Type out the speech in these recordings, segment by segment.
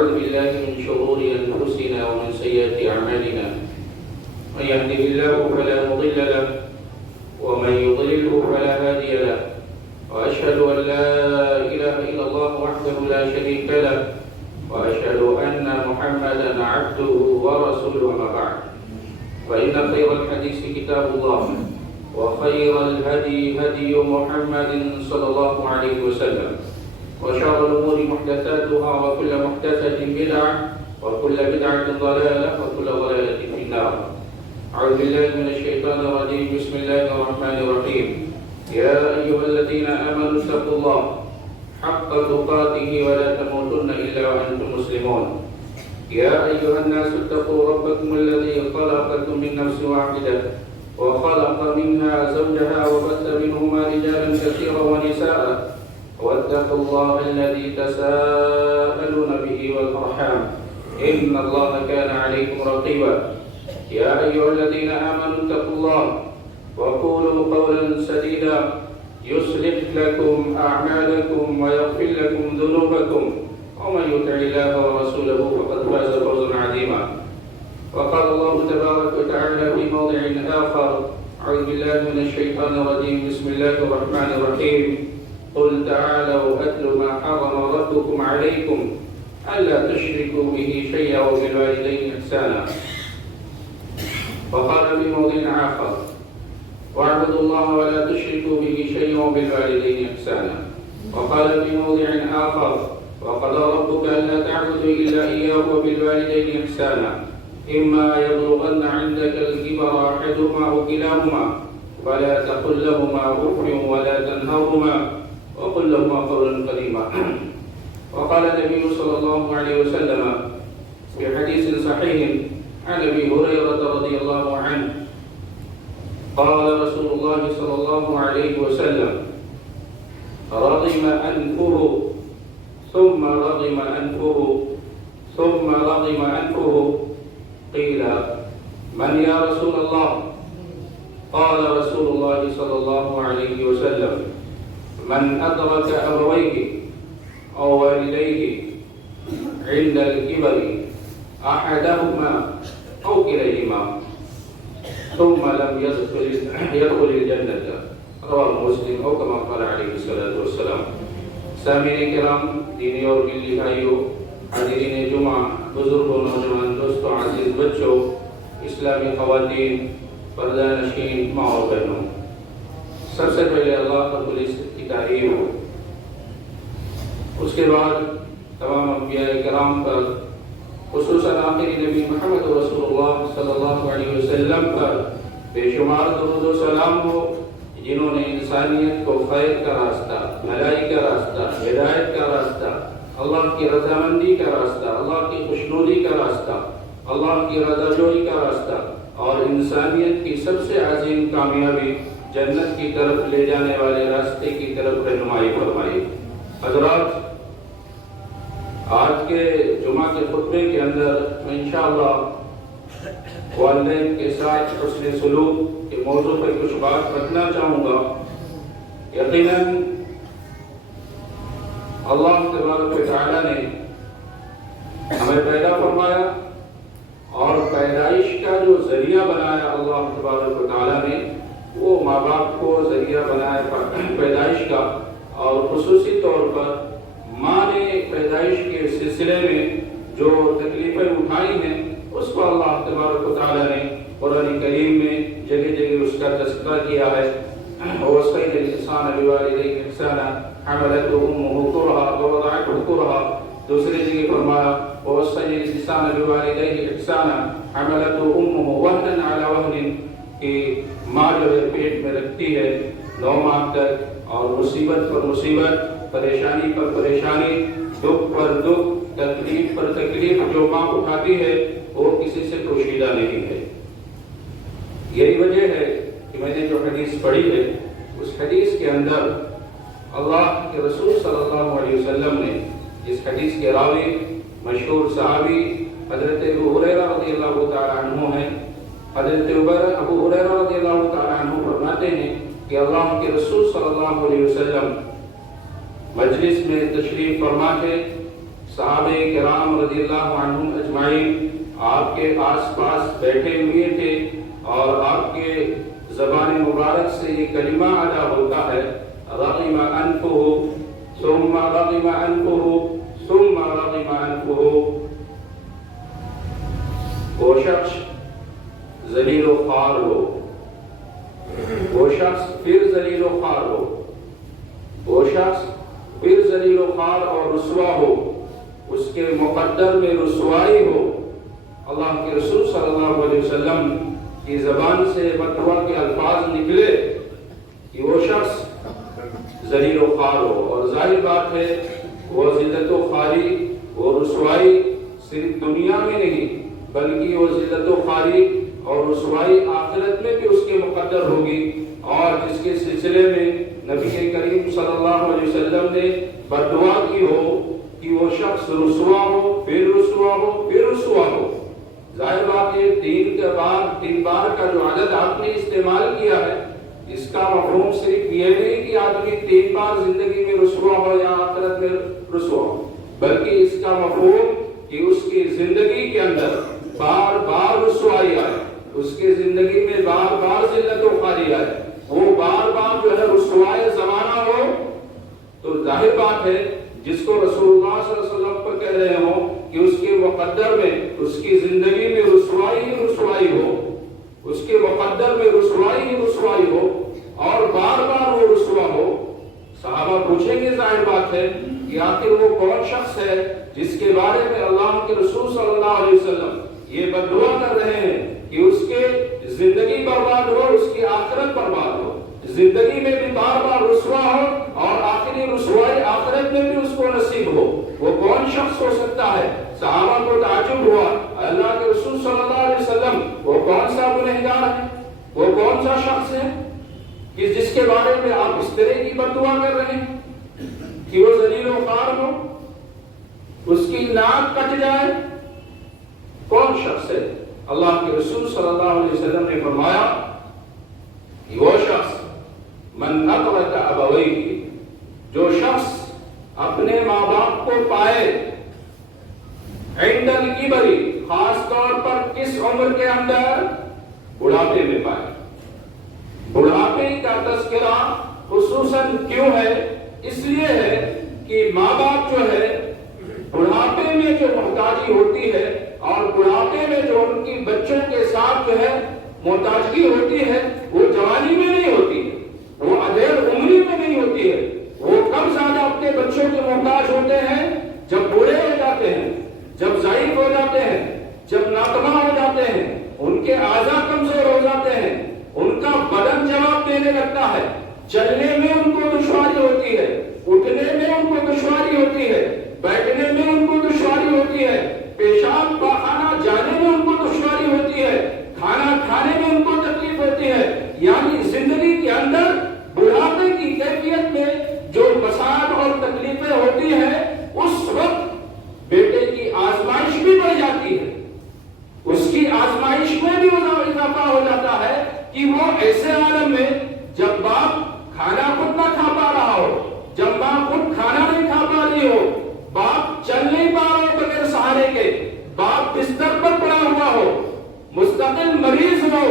ونعوذ بالله من شرور أنفسنا ومن سيئات أعمالنا من يهده الله فلا مضل له ومن يضلله فلا هادي له وأشهد أن لا إله إلا الله وحده لا شريك له وأشهد أن محمدا عبده ورسوله أما بعد فإن خير الحديث كتاب الله وخير الهدي هدي محمد صلى الله عليه وسلم وشر الأمور محدثاتها وكل محدثة بدعة وكل بدعة ضلالة وكل ضلالة في النار. أعوذ بالله من الشيطان الرجيم. بسم الله الرحمن الرحيم. يا أيها الذين آمنوا اتقوا الله حق تقاته ولا تموتن إلا وأنتم مسلمون. يا أيها الناس اتقوا ربكم الذي خلقكم من نفس واحدة وخلق منها زوجها وبث منهما رجالا كثيرا ونساء واتقوا الله الذي تساءلون به والأرحام إن الله كان عليكم رقيبا. يا أيها الذين آمنوا اتقوا الله وقولوا قولا سديدا يصلح لكم أعمالكم ويغفر لكم ذنوبكم ومن يطع الله ورسوله فقد فاز فوزا عظيما. وقال الله تبارك وتعالى في موضع آخر أعوذ بالله من الشيطان الرجيم. بسم الله الرحمن الرحيم. قل تعالوا أتل ما حرم ربكم عليكم ألا تشركوا به شيئا وبالوالدين إحسانا. وقال في موضع آخر واعبدوا الله ولا تشركوا به شيئا وبالوالدين إحسانا. وقال في موضع آخر وقضى ربك ألا تعبدوا إلا إياه وبالوالدين إحسانا إما يبلغن عندك الكبر أحدهما أو كلاهما فلا تقل لهما أف ولا تنهرهما وقل لهما قولا كريما. وقال النبي صلى الله عليه وسلم في حديث صحيح عن أبي هريرة رضي الله عنه قال رسول الله صلى الله عليه وسلم رغم أنفه ثم رغم أنفه ثم رغم أنفه قيل من يا رسول الله؟ قال رسول الله صلى الله عليه وسلم من أدرك أبويه أو والديه عند الكبر أحدهما أو كليهما ثم لم يدخل الجنة رواه مسلم أو كما قال عليه الصلاة والسلام. سامعین کرام، دینی اور دلی بھائیوں، حاضرین جمعہ، بزرگوں، نوجوان دوستوں، عزیز بچوں، اسلامی خواتین، پردہ نشین ماں اور بہنوں، سب سے پہلے اللہ رب العزت کی تعریف ہو، اس کے بعد تمام انبیاء کرام پر، خصوصاً آخری نبی محمد رسول اللہ صلی اللہ علیہ وسلم پر بے شمار درود و سلام ہو، جنہوں نے انسانیت کو خیر کا راستہ، بھلائی کا راستہ، ہدایت کا راستہ، اللہ کی رضامندی کا راستہ، اللہ کی خوشنودی کا راستہ، اللہ کی رضا جوئی کا راستہ اور انسانیت کی سب سے عظیم کامیابی جنت کی طرف لے جانے والے راستے کی طرف رہنمائی فرمائی. حضرات، آج کے جمعہ کے خطبے کے اندر میں انشاءاللہ والدین کے ساتھ حسن سلوک کے موضوع پر کچھ بات رکھنا چاہوں گا. یقیناً اللہ تبارک و تعالیٰ نے ہمیں پیدا فرمایا اور پیدائش کا جو ذریعہ بنایا اللہ تبارک و تعالیٰ نے، وہ ماں باپ کو ذریعہ بنایا پیدائش کا، اور خصوصی طور پر ماں نے پیدائش کے سلسلے میں جو تکلیفیں اٹھائی ہیں اس کو اللہ تبارک و تعالیٰ نے قرآن کریم میں جگہ جگہ اس کا تذکرہ کیا ہے. وَوَصَّيْنَا الْإِنسَانَ بِوَالِدَيْهِ إِحْسَانًا حَمَلَتْهُ أُمُّهُ كُرْهًا وَوَضَعَتْهُ كُرْهًا. دوسری جگہ فرمایا وَوَصَّيْنَا الْإِنسَانَ بِوَالِدَيْهِ إِحْسَانًا حَمَلَتْهُ أُمُّهُ وَهْنًا عَلَى وَهْنٍ، کہ ماں جو ہے پیٹ میں رکھتی ہے 9 ماہ تک، اور مصیبت پر مصیبت، پریشانی پر پریشانی، دکھ پر دکھ، تکلیف پر تکلیف جو ماں اٹھاتی ہے وہ کسی سے پوشیدہ نہیں ہے. یہی وجہ ہے کہ میں نے جو حدیث پڑھی ہے اس حدیث کے اندر اللہ کے رسول صلی اللہ علیہ وسلم نے، اس حدیث کے راوی مشہور صحابی حضرت ابو ہریرہ رضی اللہ تعالی عنہ ہیں. حضرت ابو ہریرہ رضی اللہ تعالی عنہ فرماتے ہیں کہ اللہ کے رسول صلی اللہ علیہ وسلم مجلس میں تشریف فرما کے صحابہ کرام رضی اللہ عنہم اجمعین آپ کے آس پاس بیٹھے ہوئے تھے اور آپ کے زبان مبارک سے یہ کلمہ ادا ہوتا ہے رغم انفہ ثم رغم انفہ ثم رغم انفہ. وہ شخص ذلیل و خوار ہو، وہ شخص پھر ذلیل و خوار ہو، وہ شخص پھر ذلیل و خوار اور رسوا ہو، اس کے مقدر میں رسوائی ہو. اللہ کے رسول صلی اللہ علیہ وسلم کی زبان سے بددعا کے الفاظ نکلے کہ وہ شخص ذلیل و خوار ہو. اور ظاہر بات ہے وہ ذلت و خواری، وہ رسوائی صرف دنیا میں نہیں بلکہ وہ ذلت و خواری اور رسوائی آخرت میں بھی اس کے مقدر ہوگی. اور جس کے سلسلے میں نبی کریم صلی اللہ علیہ وسلم نے بددعا کی ہو کہ وہ شخص رسوا ہو، پھر رسوا ہو، پھر رسوا ہو. ظاہر بات ہے تین بار کا جو عدد آپ نے استعمال کیا ہے اس کا مفہوم صرف یہ نہیں کہ آدمی 3 بار زندگی میں رسوا ہو یا آخرت میں رسوا ہو، بلکہ اس کا مفہوم کہ اس کی زندگی کے اندر بار بار رسوائی آئے، اس کی زندگی میں بار بار ذلت و خواری آئے، وہ بار بار جو ہے رسوائی زمانہ ہو. تو ظاہر بات ہے جس کو رسول اللہ صلی اللہ علیہ وسلم پر کہہ رہے ہوں کہ اس کے مقدر میں اس کی زندگی میں رسوائی ہی رسوائی ہو، اس کے مقدر میں رسوائی ہی رسوائی ہو اور بار بار وہ رسوا ہو. صحابہ پوچھیں گے ظاہر بات ہے کہ آخر وہ کون شخص ہے جس کے بارے میں اللہ کے رسول صلی اللہ علیہ وسلم یہ بددعا کر رہے ہیں کہ اس کے زندگی برباد ہو، اس کی آخرت برباد ہو، زندگی میں بھی بار بار رسوا ہو اور آخری رسوائی آخرت میں بھی اس کو نصیب ہو. وہ کون شخص ہو سکتا ہے؟ صحابہ کو تعجب ہوا، اللہ کے رسول صلی اللہ علیہ وسلم وہ کون سا گنہگار ہے، وہ کون سا شخص ہے کہ جس کے بارے میں آپ اس طرح کی بددعا کر رہے ہیں کہ وہ ذلیل و خوار ہو، اس کی ناک کٹ جائے؟ کون شخص ہے؟ اللہ کے رسول صلی اللہ علیہ وسلم نے فرمایا کہ وہ شخص من ادرک ابویہ، جو شخص اپنے ماں باپ کو پائے عند الکبر، خاص طور پر کس عمر کے اندر؟ بڑھاپے میں پائے. بڑھاپے کا تذکرہ خصوصاً کیوں ہے؟ اس لیے ہے کہ ماں باپ جو ہے بڑھاپے میں جو محتاجی ہوتی ہے اور بڑھاپے میں جو ان کی بچوں کے ساتھ جو ہے محتاجگی ہوتی ہے وہ جوانی میں نہیں ہوتی ہے، وہ ادھیڑ عمری میں نہیں ہوتی ہے. وہ کب زیادہ اپنے بچوں کے محتاج ہوتے ہیں؟ جب بوڑھے ہو جاتے ہیں، جب ضعیف ہو جاتے ہیں، جب ناتواں ہو جاتے ہیں، ان کے اعضاء کمزور ہو جاتے ہیں، ان کا بدن جواب دینے لگتا ہے، چلنے میں ان کو دشواری ہوتی ہے، اٹھنے میں ان کو دشواری ہوتی ہے، بیٹھنے میں ان کو دشواری ہوتی ہے، پیشاب پاخانہ جانے میں ان کو دشواری ہوتی ہے، کھانا کھانے میں ان کو تکلیف ہوتی ہے. یعنی زندگی کے اندر بڑھاپے کی کیفیت میں جو مسائل اور تکلیفیں ہوتی ہیں اس وقت بیٹے کی آزمائش بھی بڑھ جاتی ہے، اس کی آزمائش میں بھی اضافہ ہو جاتا ہے کہ وہ ایسے عالم میں جب باپ کھانا خود نہ کھا پا رہا ہو، جب ماں خود کھانا نہیں کھا پا رہی ہو، باپ چل نہیں پا رہا ہو بغیر سہارے کے، باپ بستر پر پڑا ہوا ہو، مستقل مریض ہو،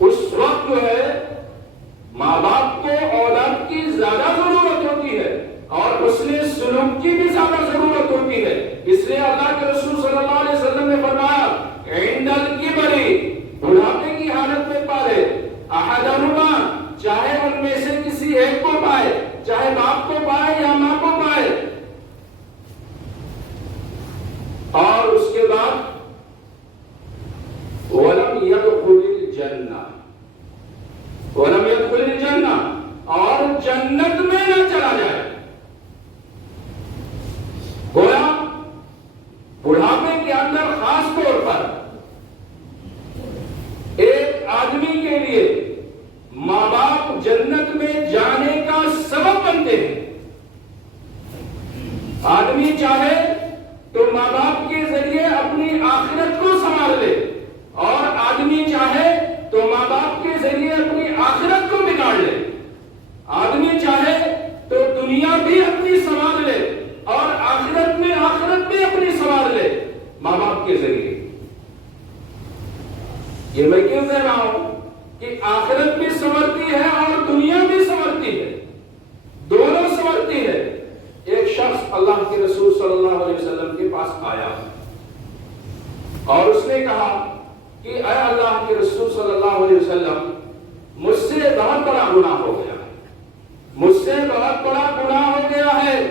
اس وقت جو ہے ماں باپ کو اولاد کی زیادہ ضرورت ہوتی ہے اور اس نے سلوک کی بھی زیادہ ضرورت ہوتی ہے. اس لیے اللہ کے رسول صلی اللہ علیہ وسلم نے فرمایا عند الکبر، بڑھاپے کی حالت میں پالے، احدہما، چاہے ان میں سے کسی ایک کو پائے، چاہے باپ کو پائے یا ماں کو پائے. اور اس کے بعد وَلَمْ يَدْخُلِ الْجَنَّةَ، وَلَمْ يَدْخُلِ الْجَنَّةَ، اور جنت میں نہ چلا جائے. گویا بڑھاپے کے اندر خاص طور پر ایک آدمی کے لیے ماں باپ جنت میں جانے کا سبب بنتے ہیں. آدمی چاہے تو ماں باپ کے ذریعے اپنی آخرت کو سنبھال لے اور آدمی چاہے تو ماں باپ کے ذریعے اپنی آخرت کو بگاڑ لے. آدمی چاہے تو دنیا بھی اپنی سنبھال لے اور آخرت ماں باپ کے ذریعے. یہ میں کیوں کہہ رہا ہوں کہ آخرت بھی سنورتی ہے اور دنیا بھی سنورتی ہے، دونوں سنورتی ہے. ایک شخص اللہ کے رسول صلی اللہ علیہ وسلم کے پاس آیا اور اس نے کہا کہ اے اللہ کے رسول صلی اللہ علیہ وسلم، مجھ سے بہت بڑا گناہ ہو گیا ہے، مجھ سے بہت بڑا گناہ ہو گیا ہے.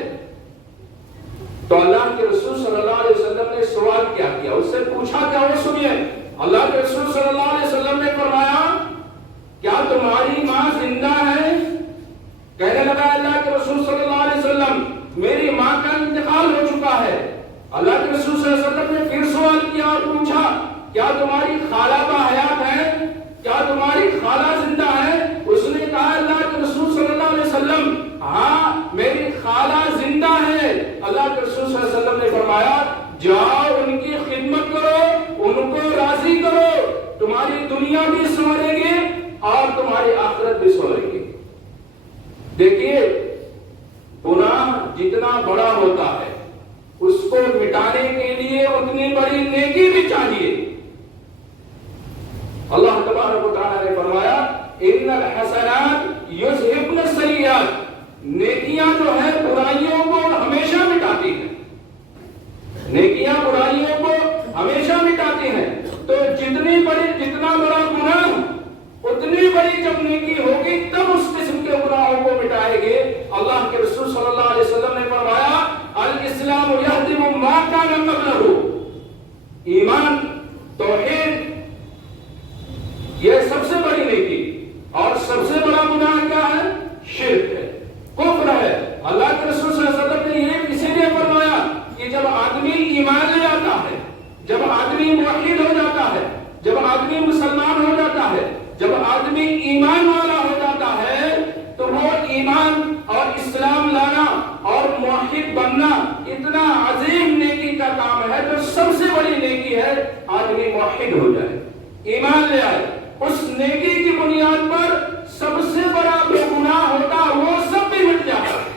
تو اللہ کے رسول صلی اللہ علیہ وسلم نے سوال کیا کیا، اس سے پوچھا کیا، وہ سنیے. اللہ کے رسول صلی اللہ علیہ وسلم نے فرمایا کیا تمہاری ماں زندہ ہے؟ کہنے لگا اللہ کے رسول صلی اللہ علیہ وسلم میری ماں کا انتقال ہو چکا ہے. اللہ کے رسول صلی اللہ علیہ وسلم نے پھر سوال کیا اور پوچھا کیا تمہاری خالہ باحیات ہے؟ کیا تمہاری خالہ زندہ ہے؟ اس نے کہا اللہ کے رسول صلی اللہ علیہ وسلم ہاں میری خالہ زندہ ہے. اللہ کے رسول صلی اللہ علیہ وسلم نے فرمایا جاؤ ان کی خدمت کرو، ان کو راضی کرو، تمہاری دنیا بھی سنورے گی اور تمہاری آخرت بھی سنورے گی. دیکھیے گناہ جتنا بڑا ہوتا ہے اس کو مٹانے کے لیے اتنی بڑی نیکی بھی چاہیے. اللہ تبارک و تعالی نے فرمایا ان الحسنات یذہبن السیئات، نیکیاں جو ہے برائیوں کو ہمیشہ مٹاتی ہیں، نیکیاں برائیوں کو ہمیشہ مٹاتی ہیں. تو جتنا بڑا گناہ اتنی بڑی جب نیکی ہوگی تب اس قسم کے گناہوں کو مٹائے گے. اللہ کے رسول صلی اللہ علیہ وسلم نے فرمایا الاسلام یہدم ما کان قبلہ، ایمان توحید یہ سب سے بڑی نیکی، اور سب سے بڑا گناہ کیا ہے؟ شرک ہے، کفر ہے. اللہ کے رسول صلی اللہ علیہ وسلم نے یہ اسی لیے فرمایا کہ جب آدمی ایمان لے آتا ہے، جب آدمی موحد ہو جاتا ہے، جب آدمی مسلمان ہو جاتا ہے، جب آدمی ایمان والا ہو جاتا ہے تو وہ ایمان اور اسلام لانا اور موحد بننا اتنا عظیم نیکی کا کام ہے. جو سب سے بڑی نیکی ہے آدمی موحد ہو جائے، ایمان لے آئے. اس نیکی کی بنیاد پر سب سے بڑا جو گناہ ہوتا وہ سب بھی مٹ جاتا ہے.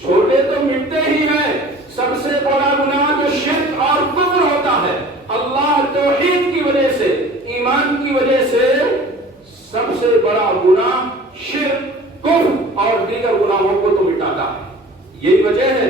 چھوٹے تو مٹتے ہی ہیں، سب سے بڑا گناہ جو شرک اور کفر ہوتا ہے اللہ توحید کی وجہ سے، ایمان کی وجہ سے، سب سے بڑا گناہ شرک کفر اور دیگر گناہوں کو تو مٹاتا ہے. یہی وجہ ہے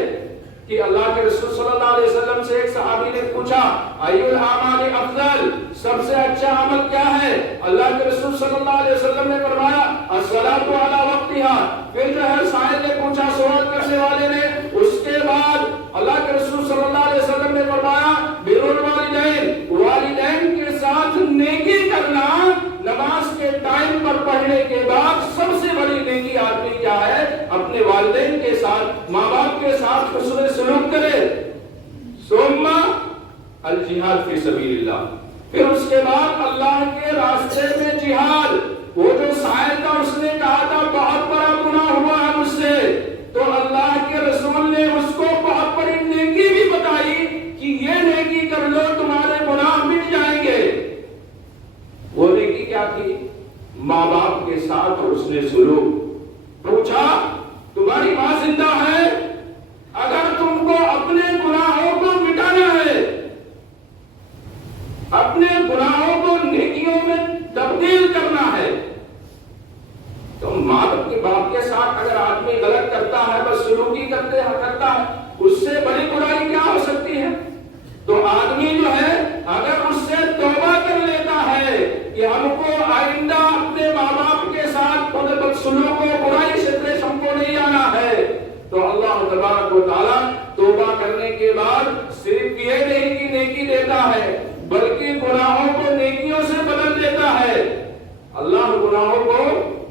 کہ اللہ کے رسول صلی اللہ علیہ وسلم سے ایک صحابی نے پوچھا ای الاعمال افضل، سب سے اچھا عمل کیا ہے؟ اللہ کے رسول صلی اللہ علیہ وسلم نے فرمایا الصلاۃ علی وقتها. پھر جو ہے سائل نے پوچھا، سوال کرنے والے نے، اس کے بعد اللہ کے رسول صلی اللہ علیہ وسلم نے فرمایا بر الوالدین، والدین کے ساتھ نیکی کرنا. نماز کے ٹائم پر پڑھنے کے بعد سب سے بڑی نیکی آدمی کیا ہے؟ اپنے والدین کے ساتھ، ماں باپ کے ساتھ حسن سلوک کرے. ثم الجہاد فی سبیل اللہ، پھر اس کے بعد اللہ کے راستے میں جہاد. وہ جو سائل تھا اس نے کہا تھا بہت بڑا گناہ ہوا ہے مجھ سے، تو اللہ کے رسول نے اس کو بہت بڑی نیکی بھی بتائی کہ یہ نیکی کر لو تمہارے گناہ مٹ جائیں گے. وہ نیکی کیا تھی؟ ماں باپ کے ساتھ حسن سلوک. پوچھا تمہاری ماں زندہ ہے؟ اگر تم کو اپنے گناہوں کو مٹانا ہے، اپنے گناہوں کو نیکیوں میں تبدیل کرنا ہے، تو ماں باپ کے ساتھ اگر آدمی غلط کرتا ہے، بس سلوکی کرتا ہے، اس سے بڑی برائی کیا ہو سکتی ہے؟ تو آدمی جو ہے اگر اس سے توبہ کر لیتا ہے کہ ہم کو آئندہ اپنے ماں باپ کے ساتھ بدسلوک و برائی سے پیش ہم کو نہیں آنا ہے، تو اللہ تبارک و تعالیٰ توبہ کرنے کے بعد صرف یہ نہیں کہ نیکی دیتا ہے بلکہ گناہوں کو نیکیوں سے بدل دیتا ہے. اللہ گناہوں کو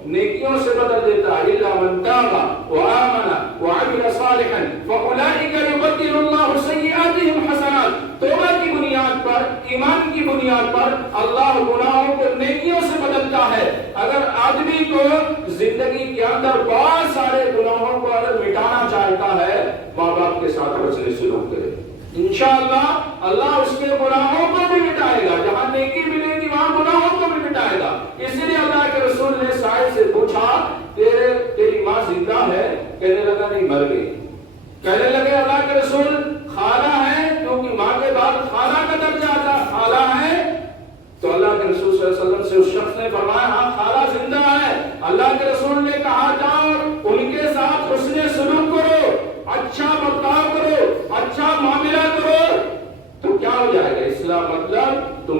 نیکیوں سے بدل دیتا ہے. الا من تاب وآمن وعمل صالحا فاولئک یبدل اللہ سیئاتهم حسنات. توبہ کی بنیاد پر، ایمان کی بنیاد پر اللہ گناہوں کو نیکیوں سے بدلتا ہے. اگر آدمی کو زندگی کے اندر بہت سارے گناہوں کو اگر مٹانا چاہتا ہے، ماں باپ کے ساتھ حسن سلوک کرے، انشاءاللہ اللہ اس کے گناہوں کو بھی مٹائے گا. جہاں نیکی ملے گی وہاں گناہوں کو بھی مٹائے گا. اسی لیے اللہ کے رسول نے سائل سے پوچھا تیری ماں زندہ ہے؟ کہنے لگا نہیں، مر گئی. کہنے لگے اللہ کے رسول خالہ ہے، کیونکہ ماں کے بعد خالہ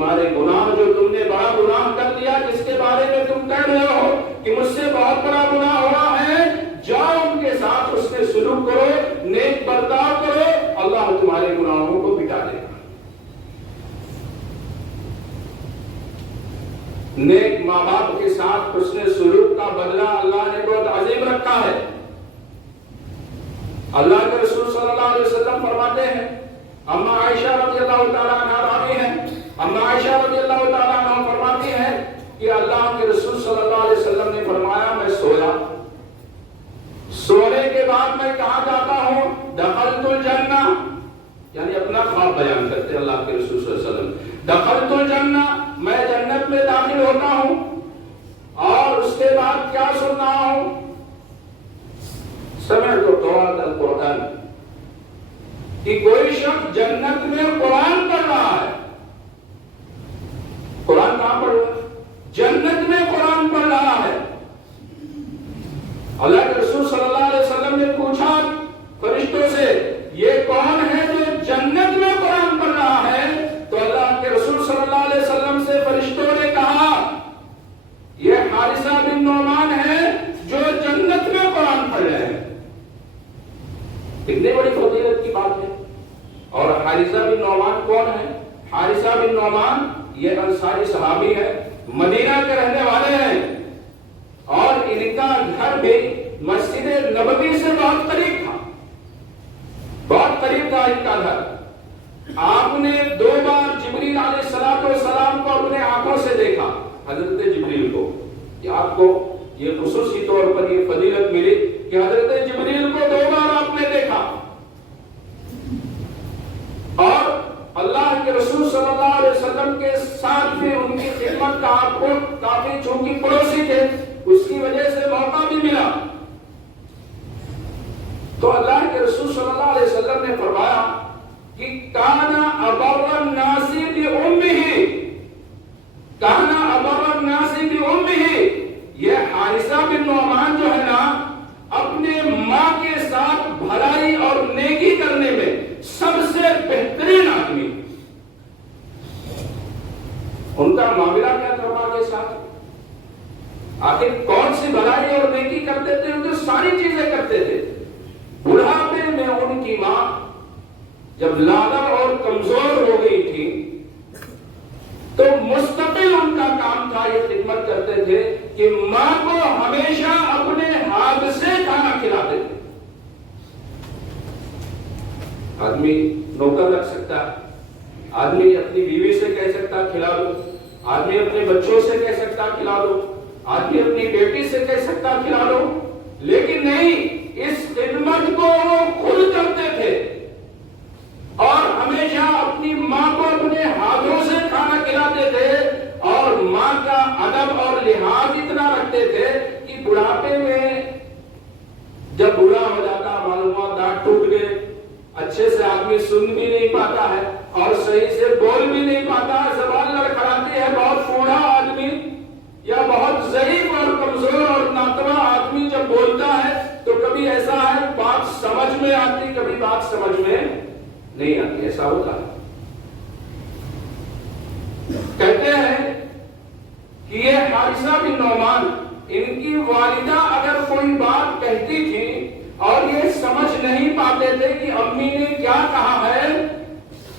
تمہارے گناہ جو تم نے بڑا گناہ کر لیا، جس کے بارے میں تم کہہ رہے ہو کہ مجھ سے بہت بڑا گناہ ہوا ہے، جاؤ ان کے ساتھ اس نے سلوک کرو، نیک برتاؤ کرو، اللہ تمہارے گناہوں کو مٹا دے گا۔ نیک ماں باپ کے ساتھ حسن سلوک کا بدلہ اللہ نے بہت عظیم رکھا ہے۔ اللہ کے رسول صلی اللہ علیہ وسلم فرماتے ہیں، اما عائشہ رضی اللہ تعالیٰ عنہ راوی ہیں، اما عائشہ رضی اللہ تعالیٰ عنہ فرماتی ہیں کہ اللہ کے رسول صلی اللہ علیہ وسلم نے فرمایا، میں سویا، سونے کے بعد میں کہاں جاتا ہوں؟ دخلت الجنہ، یعنی اپنا خواب بیان کرتے اللہ کے رسول صلی اللہ علیہ وسلم، دخلت الجنہ، میں جنت میں داخل ہوتا ہوں، اور اس کے بعد کیا سن رہا ہوں؟ سمعت قراءة القرآن، کہ کوئی شخص جنت میں قرآن پڑھ رہا ہے۔ قرآن کہاں پڑھ رہا ہے؟ جنت میں قرآن پڑھ رہا ہے۔ اللہ کے رسول صلی اللہ علیہ وسلم نے پوچھا فرشتوں سے، یہ کون ہے جو جنت میں قرآن پڑھ رہا ہے؟ تو اللہ کے رسول صلی اللہ علیہ وسلم سے فرشتوں نے کہا، یہ حارثہ بن نعمان ہے جو جنت میں قرآن پڑھ رہے ہیں۔ کتنی بڑی فضیلت کی بات ہے۔ اور حارثہ بن نعمان کون ہے؟ حارثہ بن نعمان یہ انصاری صحابی ہے، مدینہ کے رہنے والے ہیں، اور ان کا گھر بھی مسجد نبوی سے بہت قریب تھا، بہت قریب تھا ان کا گھر۔ آپ نے 2 بار جبریل علیہ السلام کو اپنے آنکھوں سے دیکھا، حضرت جبریل کو، کہ آپ کو یہ خصوصی طور پر یہ فضیلت ملی کہ حضرت جبریل کو 2 بار آپ نے دیکھا۔ اور اللہ کے رسول صلی اللہ علیہ وسلم کے ساتھ بھی ان کی خدمت کا آپ کو کافی چونکہ پڑوسی تھے، اس کی وجہ سے موقع بھی ملا۔ تو اللہ کے رسول صلی اللہ علیہ وسلم نے فرمایا کہ کانا ابر الناس بامہ، کانا ابر الناس بامہ، یہ حارثہ بن نعمان جو ہے نا، اپنے ماں کے ساتھ بھلائی اور نیکی کرنے میں سب سے بہترین آدمی۔ ان کا معاملہ کیا تھا ماں کے ساتھ؟ آخر کون سی بھلائی اور نیکی کرتے تھے؟ ان تو ساری چیزیں کرتے تھے۔ بڑھاپے میں ان کی ماں جب لاغر اور کمزور ہو گئی تھی تو مستقل ان کا کام تھا، یہ خدمت کرتے تھے کہ ماں کو ہمیشہ اپنے ہاتھ سے کھانا کھلاتے تھے۔ آدمی نوکر رکھ سکتا، آدمی اپنی بیوی سے کہہ سکتا کھلا دو، آدمی اپنے بچوں سے کہہ سکتا کھلا دو، آدمی اپنی بیٹی سے کہہ سکتا کھلا دو، لیکن نہیں، اس خدمت کو وہ خود کرتے تھے اور ہمیشہ اپنی ماں کو اپنے ہاتھوں سے کھانا کھلاتے تھے، اور ماں کا ادب اور لحاظ اتنا رکھتے تھے کہ بڑھاپے میں جب بوڑھا ہو جاتا، معلومات دانت ٹوٹ گئے، اچھے سے آدمی سن بھی نہیں پاتا ہے اور صحیح سے بول بھی نہیں پاتا ہے، زبان لڑکھڑاتی ہے، بہت بوڑھا آدمی یا بہت ضعیف اور کمزور اور ناتواں آدمی جب بولتا ہے تو کبھی ایسا ہے بات سمجھ میں آتی، کبھی بات سمجھ میں نہیں آتی، ایسا ہوتا ہے۔ کہتے ہیں کہ یہ حارثہ بن نعمان، ان کی والدہ اگر کوئی بات کہتی تھی اور یہ سمجھ نہیں پاتے تھے کہ امی نے کیا کہا ہے،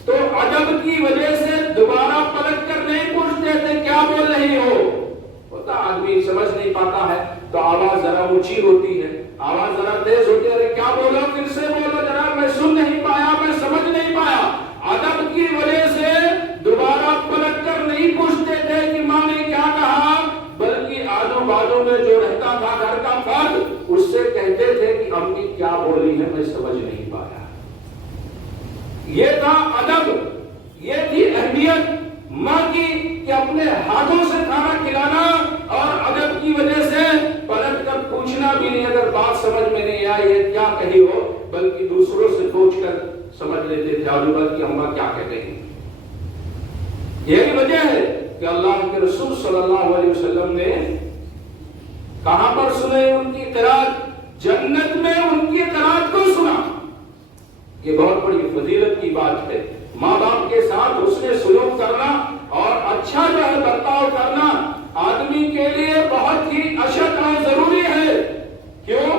تو ادب کی وجہ سے دوبارہ پلٹ کر نہیں پوچھتے تھے کیا بول رہی ہو۔ ہوتا آدمی سمجھ نہیں پاتا ہے تو آواز ذرا اونچی ہوتی ہے، آواز ذرا تیز ہوتی ہے، ارے کیا بولو، پھر سے بولو ذرا، میں سن نہیں پایا، میں سمجھ نہیں پایا۔ ادب کی وجہ سے دوبارہ پلٹ کر نہیں پوچھتے تھے کہ ماں نے کیا کہا، بلکہ آجو بازو میں جو رہتا تھا گھر کا فرد، اس سے کہتے تھے کہ امی کیا بولی ہے، میں سمجھ نہیں پایا۔ یہ تھا ادب، یہ تھی اہمیت ماں کی کہ اپنے ہاتھوں سے کھانا کھلانا، اور ادب کی وجہ سے پلٹ کر پوچھنا بھی نہیں، اگر بات سمجھ میں نہیں آئی یہ کیا کہی ہو، بلکہ دوسروں سے پوچھ کر سمجھ لیتے تھے آجوبا کی اماں کیا کہتے ہیں۔ یہی وجہ ہے کہ اللہ کے رسول صلی اللہ علیہ وسلم نے کہاں پر سنے ان کی قرات؟ جنت میں ان کی قرات کو سنا۔ یہ بہت بڑی فضیلت کی بات ہے، ماں باپ کے ساتھ حسن سلوک کرنا اور اچھا جو ہے برتاؤ کرنا آدمی کے لیے بہت ہی اشد اور ضروری ہے۔ کیوں؟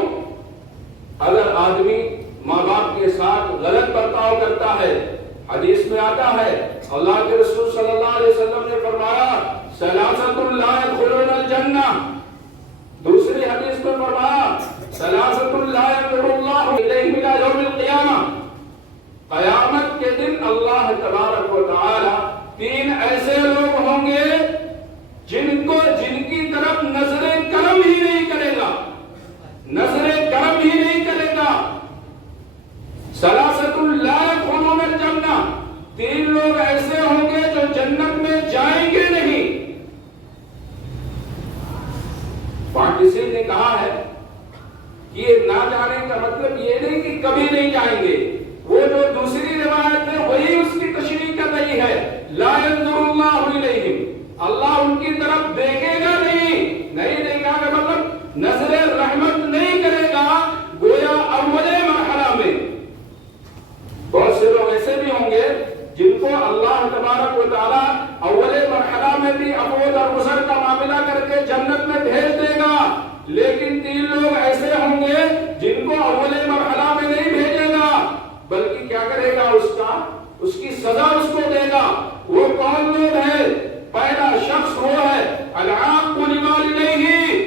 اگر آدمی ماں باپ کے ساتھ غلط برتاؤ کرتا ہے، حدیث میں آتا ہے اللہ کے رسول صلی اللہ علیہ وسلم نے فرمایا ثلاثۃ لا يدخلون الجنہ، دوسری حدیث میں فرمایا ثلاثۃ لا ينظر اللہ الیہم الی یوم القیامہ، قیامت کے دن اللہ تبارک و تعالی تین ایسے لوگ ہوں گے جن کی طرف نظر کرم ہی نہیں کرے گا، نظر کرم ہی نہیں کرے گا۔ ثلاثۃ لا يدخلون الجنہ، تین لوگ ایسے ہوں گے جو جنت میں جائیں گے نہیں۔ پارٹیسی نے کہا ہے کہ یہ نہ جانے کا مطلب یہ نہیں کہ کبھی نہیں جائیں گے، وہ جو دوسری روایت ہے وہی اس کی تشریح کر رہی ہے، لا ينظر اللہ الیہم، اللہ ان کی طرف دیکھے گا نہیں دیکھے گا کا مطلب نظر رحمت نہیں کرے گا، گویا اول مرحلہ میں۔ بہت سے لوگ ایسے بھی ہوں گے جن کو اللہ تبارک و تعالی اول مرحلہ میں بھی عفو درگزر کا معاملہ کر کے جنت میں بھیج دے گا، لیکن تین لوگ ایسے ہوں گے جن کو اول مرحلہ میں نہیں بھیجے گا، بلکہ کیا کرے گا، اس کی سزا اس کو دے گا۔ وہ کون لوگ ہیں؟ پہلا شخص وہ ہے العاق لوالدیہ،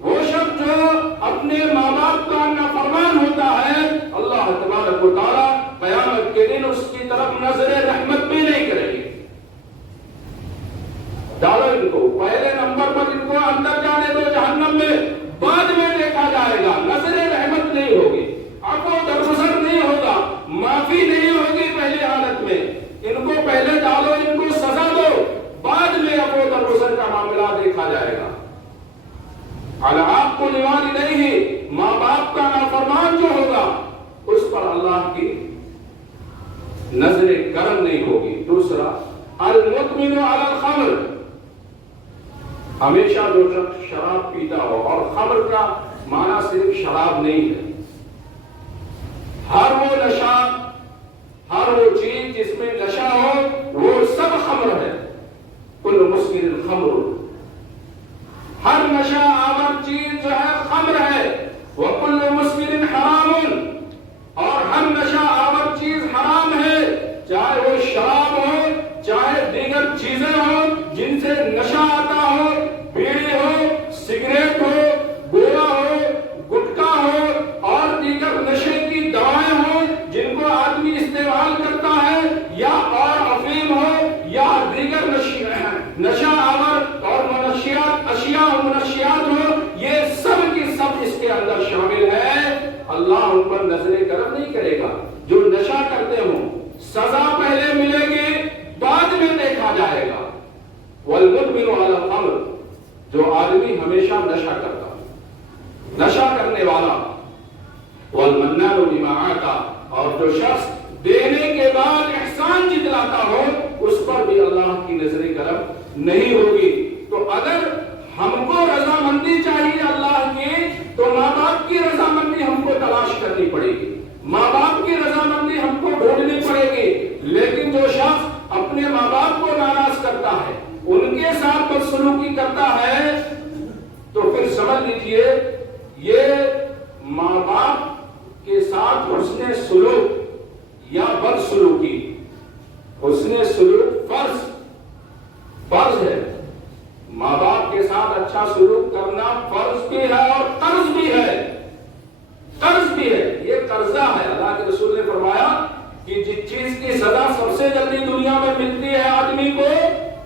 وہ شخص جو اپنے ماں باپ کا نافرمان ہوتا ہے، اللہ تبارک و تعالی قیامت کے دن اس کی طرف نظر رحمت بھی نہیں کرے گی۔ ڈالو ان کو پہلے نمبر پر، ان کو اندر جانے دو جہنم میں، بعد میں دیکھا جائے گا، نظر رحمت نہیں ہوگی، عفو درگزر نہیں ہوگا، معافی نہیں ہوگی پہلی حالت میں۔ ان کو پہلے ڈالو، ان کو سزا دو، بعد میں عفو درگزر کا معاملہ دیکھا جائے گا۔ العاق لوالدیہ، ماں باپ کا نافرمان جو ہوگا اس پر اللہ کی نظر کرم نہیں ہوگی۔ دوسرا المدمن علی الخمر، ہمیشہ جو شخص شراب پیتا ہو، اور خمر کا معنی صرف شراب نہیں ہے، ہر وہ نشہ، ہر وہ چیز جس میں نشہ ہو وہ سب خمر ہے، کل مسکر الخمر، ہر نشہ آور چیز جو ہے خمر ہے، وکل مسکر حرام، اور ہر نشہ آور چیز حرام ہے، چاہے وہ شراب ہو، چاہے دیگر چیزیں ہوں جن سے نشہ آتا ہو، بیڑی ہو، سگریٹ ہو، گولا ہو، گٹکا ہو، اور دیگر نشے کی دوائیں ہوں جن کو آدمی استعمال کرتا ہے، یا اور افیم ہو، یا دیگر نشہ آور اور منشیات اشیاء و منشیات ہو، یہ سب کی سب اس کے اندر شامل ہے۔ اللہ ان پر نظر کرم نہیں کرے گا۔ جو نشہ کرتے ہوں سزا پہلے ملے گی، بعد میں دیکھا جائے گا۔ والمدمن علی الخمر، جو آدمی ہمیشہ نشہ کرتا، نشہ کرنے والا، والمنان بما آتا، اور جو شخص دینے کے بعد احسان جتلاتا ہو اس پر بھی اللہ کی نظر کرم نہیں ہوگی۔ تو اگر ہم کو رضامندی چاہیے اللہ کی، تو ماں باپ کی رضامندی ہم کو تلاش کرنی پڑے گی، ماں باپ کی رضامندی ہم کو ڈھونڈنی پڑے گی۔ لیکن جو شخص اپنے ماں باپ کو ناراض کرتا ہے، ان کے ساتھ بدسلوکی کرتا ہے، تو پھر سمجھ لیجئے یہ ماں باپ کے ساتھ حسن سلوک یا بدسلوکی، حسن سلوک فرض ہے، ماں باپ کے ساتھ اچھا سلوک کرنا فرض بھی ہے اور قرض بھی ہے، یہ قرضہ ہے۔ اللہ کے رسول نے فرمایا کہ جس چیز کی سزا سب سے جلدی دنیا میں ملتی ہے آدمی کو،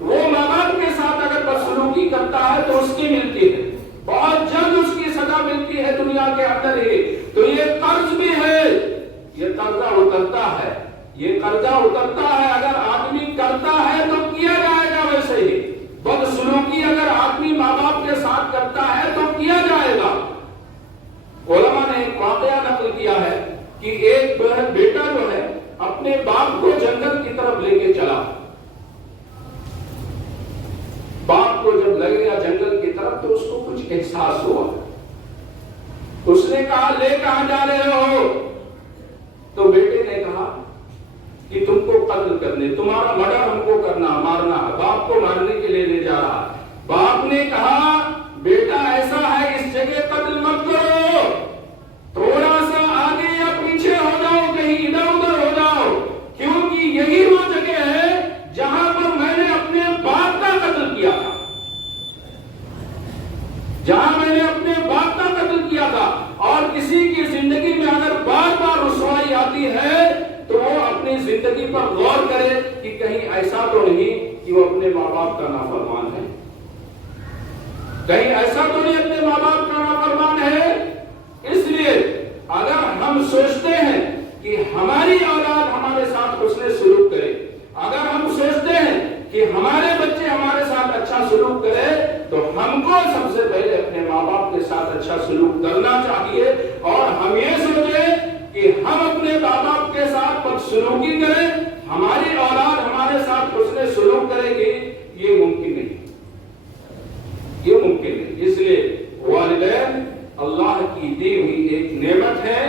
وہ ماں باپ کے ساتھ اگر بدسلوکی کرتا ہے تو اس کی ملتی ہے، بہت جلد اس کی سزا ملتی ہے دنیا کے اندر ہی۔ تو یہ قرض بھی ہے، یہ قرضہ اترتا ہے، اگر آدمی کرتا ہے تو کیا جائے گا ویسے ہی، بدسلوکی اگر آدمی ماں باپ کے ساتھ کرتا ہے تو کیا جائے گا۔ علماء نے ایک واقعہ نقل کیا ہے کہ ایک بیٹا جو ہے اپنے باپ کو جنگل کی طرف لے کے چلا، باپ کو جب لگے گا جنگل کی طرف تو اس کو کچھ احساس ہوا، اس نے کہا لے کہاں جا رہے ہو؟ تو بیٹے نے کہا کہ تم کو قتل کرنے، تمہارا مرڈر ہم کو کرنا، مارنا ہے، باپ کو مارنے کے لیے لے جا رہا ہے۔ باپ نے کہا بیٹا ایسا ہے اس جگہ قتل مت کرو، تھوڑا سا آگے یا پیچھے ہو جاؤ، کہیں ادھر ادھر ہو جاؤ، کیونکہ یہی وہ جگہ ہے جہاں پر میں نے اپنے باپ کا قتل کیا تھا، جہاں میں نے اپنے باپ کا قتل کیا تھا۔ اور کسی کی زندگی میں اگر بار بار رسوائی آتی ہے تو وہ اپنی زندگی پر غور کرے کہ کہیں ایسا تو نہیں کہ وہ اپنے ماں باپ کا نافرمان ہے، کہیں ایسا تو نہیں اپنے ماں باپ کا نافرمان ہے۔ اس لیے اگر ہم سوچتے ہیں کہ ہماری اولاد ہمارے ساتھ حسن سلوک کرے، اگر ہم سوچتے ہیں کہ ہمارے بچے ہمارے ساتھ اچھا سلوک کرے، تو ہم کو سب سے پہلے اپنے ماں باپ کے ساتھ اچھا سلوک کرنا چاہیے، اور ہم یہ سوچیں کہ ہم اپنے ماں باپ کے ساتھ بدسلوکی کریں، ہماری اولاد ہمارے ساتھ حسن سلوک کرے گی، یہ ممکن نہیں، یہ ممکن نہیں۔ اس لیے والدین اللہ کی دی ہوئی ایک نعمت ہے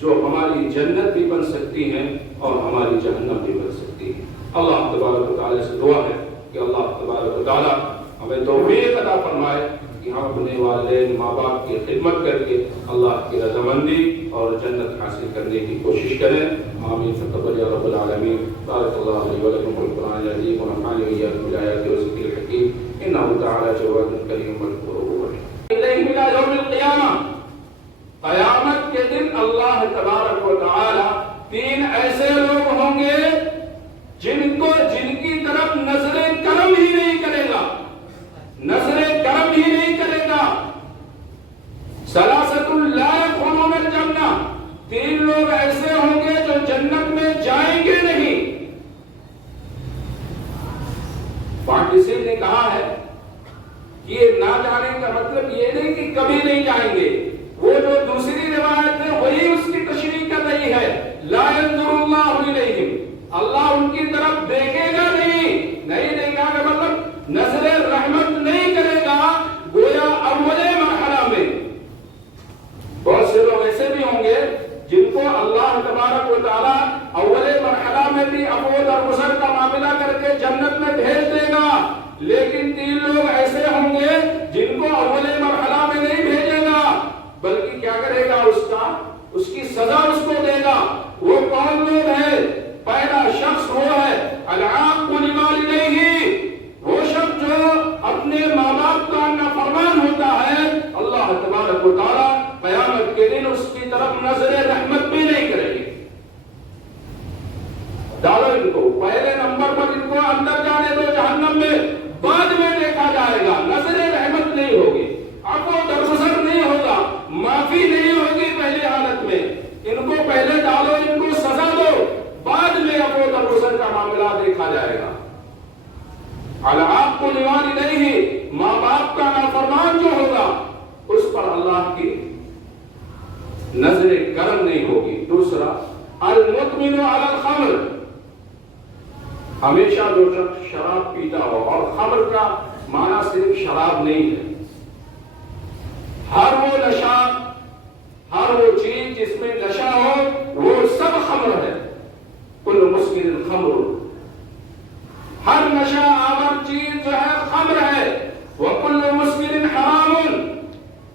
جو ہماری جنت بھی بن سکتی ہے اور ہماری جہنم بھی بن سکتی ہے۔ اللہ تبارک و تعالی سے دعا ہے کہ اللہ تبارک و تعالی ہمیں توفیق عطا فرمائے کہ ہم اپنے والدین ماں باپ کی خدمت کر کے اللہ کی رضامندی اور جنت حاصل کرنے کی کوشش کریں۔ آمین تقبل یا رب العالمین۔ بارک اللہ علیہ ولکم فی القرآن العظیم ونفعني وإياكم بالآیات والذکر الحکیم انہ تعالی جواد کریم غفور رحیم۔ الیہ الی یوم القیامہ، قیامت کے دن اللہ تبارک و تعالی تین ایسے لوگ ہوں گے جن کی طرف نظر کرم ہی نہیں کرے گا، نظر کرم ہی نہیں کرے گا۔ ثلاثۃ لا يدخلون الجنہ، تین لوگ ایسے ہوں گے جو جنت میں جائیں گے نہیں۔ پارٹیسن نے کہا ہے کہ یہ نہ جانے کا مطلب یہ نہیں کہ کبھی نہیں جائیں گے، وہ جو دوسری روایت ہے وہی اس کی تشریح کر رہی ہے۔ لا ينظر اللہ الیہم، اللہ ان کی طرف دیکھے گا نہیں دیکھا گا مطلب نظر رحمت نہیں کرے گا، گویا اول مرحلہ میں۔ بہت سے لوگ ایسے بھی ہوں گے جن کو اللہ تبارک و تعالی اول مرحلہ میں بھی عفو درگزر کا معاملہ کر کے جنت میں بھیج دے گا، لیکن تین لوگ ایسے ہوں گے جن کو اول مرحلہ میں نہیں بھیجے گا، بلکہ کیا کرے گا، اس کی سزا اس کو دے گا۔ وہ کون لوگ ہیں؟ پہلا شخص وہ ہے العاق لوالدیہ، وہ شخص جو اپنے ماں باپ کا نافرمان ہوتا ہے، اللہ تبارک و تعالی قیامت کے دن اس کی طرف نظر رحمت بھی نہیں کرے گی۔ ڈالو ان کو پہلے نمبر پر، ان کو اندر جانے دو جہنم میں، بعد میں دیکھا جائے گا، نظر رحمت نہیں ہوگی، عفو درگزر نہیں ہوگا، معافی نہیں ہوگی پہلی حالت میں۔ ان کو پہلے ڈالو، ان کو سزا دو، بعد میں عفو درگزر کا معاملہ دیکھا جائے گا۔ العاق لوالدیہ، ماں باپ کا نافرمان جو ہوگا اس پر اللہ کی نظر کرم نہیں ہوگی۔ دوسرا المدمن علی الخمر، ہمیشہ جو شخص شراب پیتا ہو، اور خمر کا معنی صرف شراب نہیں ہے، ہر وہ نشہ، ہر وہ چیز جس میں نشہ ہو وہ سب خمر ہے۔ کل مسکر خمر، ہر نشہ آور چیز جو ہے خمر ہے۔ وکل مسکر حرام،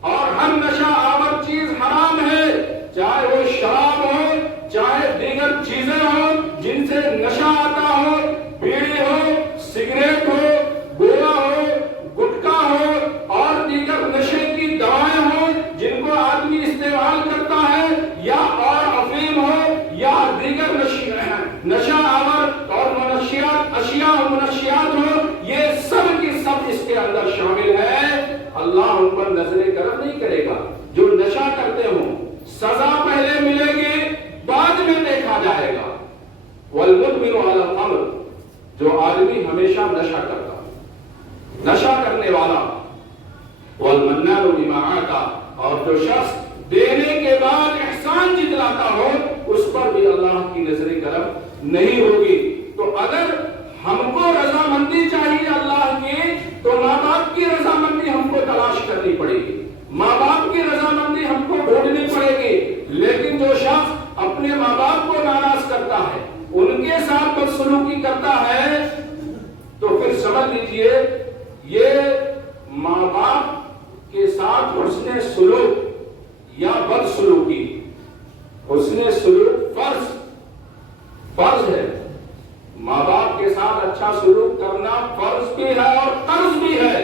اور ہر نشہ آور چیز حرام ہے، چاہے وہ شراب ہو، چاہے دیگر چیزیں ہوں جن سے نشہ آتا ہو، بیڑی ہو، سگریٹ ہو، گولا ہو، گٹکا ہو، اور دیگر نشے کی دوائیں ہوں جن کو آدمی استعمال کرتا ہے، یا اور افیم ہو، یا دیگر نشہ آور اور اشیاء و منشیات ہو، یہ سب کی سب اس کے اندر شامل ہے۔ اللہ ان پر نظر کرم نہیں کرے گا۔ جو نشہ کرتے ہوں سزا پہلے ملے گی، بعد میں دیکھا جائے گا۔ والمدمن علی الخمر، جو آدمی ہمیشہ نشہ کرتا، نشہ کرنے والا۔ والمنان بما آتا، اور جو شخص دینے کے بعد احسان جتلاتا ہو اس پر بھی اللہ کی نظر کرم نہیں ہوگی۔ تو اگر ہم کو رضامندی چاہیے اللہ کی، تو ماں باپ کی رضامندی ہم کو تلاش کرنی پڑے گی، ماں باپ کی رضامندی ہم کو ڈھونڈنی پڑے گی۔ لیکن جو شخص اپنے ماں باپ کو ناراض کرتا ہے، ان کے بدسلوکی کرتا ہے تو پھر سمجھ لیجئے یہ ماں باپ کے ساتھ حسن سلوک یا بدسلوکی. حسن سلوک فرض ہے. ماں باپ کے ساتھ اچھا سلوک کرنا فرض بھی ہے اور قرض بھی ہے.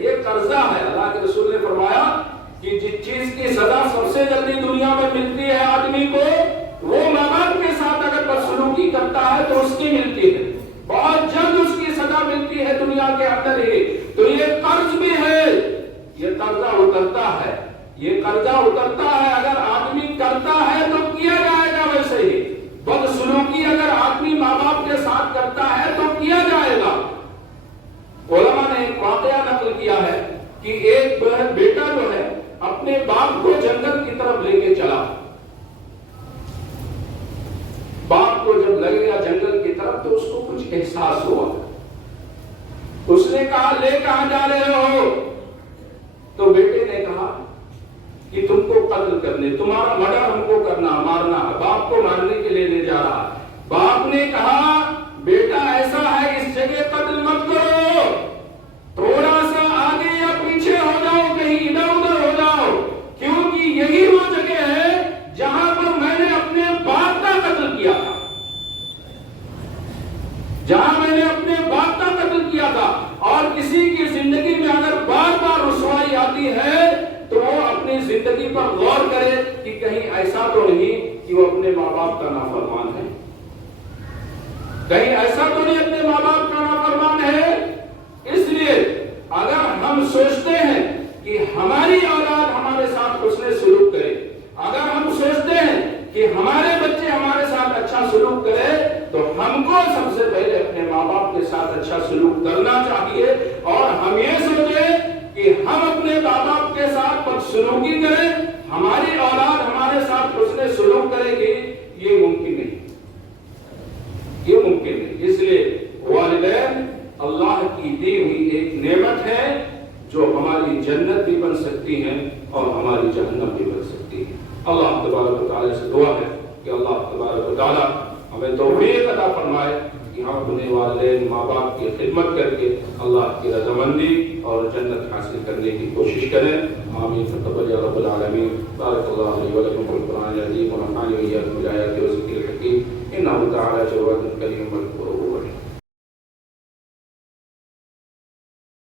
یہ قرضہ ہے. اللہ کے رسول نے فرمایا کہ جس چیز کی سزا سب سے جلدی دنیا میں ملتی ہے آدمی کو، وہ ماں باپ کے ساتھ اگر بدسلوکی کرتا ہے تو اس کی ملتی ہے. بہت جلد اس کی سزا ملتی ہے دنیا کے اندر ہی. تو یہ قرض بھی ہے. یہ قرضہ اترتا ہے. اگر آدمی کرتا ہے تو کیا جائے گا ویسے ہی. بدسلوکی اگر آدمی ماں باپ کے ساتھ کرتا ہے تو کیا جائے گا. علماء نے ایک واقعہ نقل کیا ہے کہ ایک بیٹا جو ہے اپنے باپ کو جنگل کی طرف لے کے چلا. باپ کو جب لگ گیا جنگل کی طرف تو اس کو کچھ احساس ہوا. اس نے کہا لے کہاں جا رہے ہو؟ تو بیٹے نے کہا کہ تم کو قتل کرنے، تمہارا مرڈر ہم کو کرنا، مارنا ہے. باپ کو مارنے کے لیے لے جا رہا. باپ نے کہا بیٹا ایسا ہے اس جگہ قتل مت کرو، تھوڑا سا آگے یا پیچھے ہو جاؤ، کہیں ادھر ادھر ہو جاؤ، کیونکہ یہی وہ جگہ ہے جہاں پر میں نے اپنے باپ کا قتل کیا تھا. اور کسی کی زندگی میں اگر بار بار رسوائی آتی ہے تو وہ اپنی زندگی پر غور کرے کہ کہیں ایسا تو نہیں کہ وہ اپنے ماں باپ کا نافرمان ہے. کہیں ایسا تو نہیں اپنے ماں باپ کا نافرمان ہے. اس لیے اگر ہم سوچتے ہیں کہ ہماری اولاد ہمارے ساتھ حسن سلوک کرے، اگر ہم سوچتے ہیں کہ ہمارے بچے ہمارے ساتھ اچھا سلوک کرے، تو ہم کو سب سے پہلے اپنے ماں باپ کے ساتھ اچھا سلوک کرنا چاہیے. اور ہم یہ سوچیں کہ ہم اپنے ماں باپ کے ساتھ بدسلوکی کریں، ہماری اولاد ہمارے ساتھ حسن سلوک کرے گی. یہ ممکن نہیں. اس لیے والدین اللہ کی دی ہوئی ایک نعمت ہے جو ہماری جنت بھی بن سکتی ہیں اور ہماری جہنم بھی بن سکتی ہے. اللہ تبارک و تعالی سے دعا ہے کہ اللہ تبارک و تعالی ہمیں توفیق عطا فرمائے کہ ہم اپنے والدین ماں باپ کی خدمت کر کے اللہ کی رضامندی اور جنت حاصل کرنے کی کوشش کریں. آمین. تقبل یا رب العالمین. بارک اللہ علی و لکم فی القرآن العظیم ونفعني وإياكم بالآیات والذکر الحکیم. انہ تعالی جواد کریم مغفور.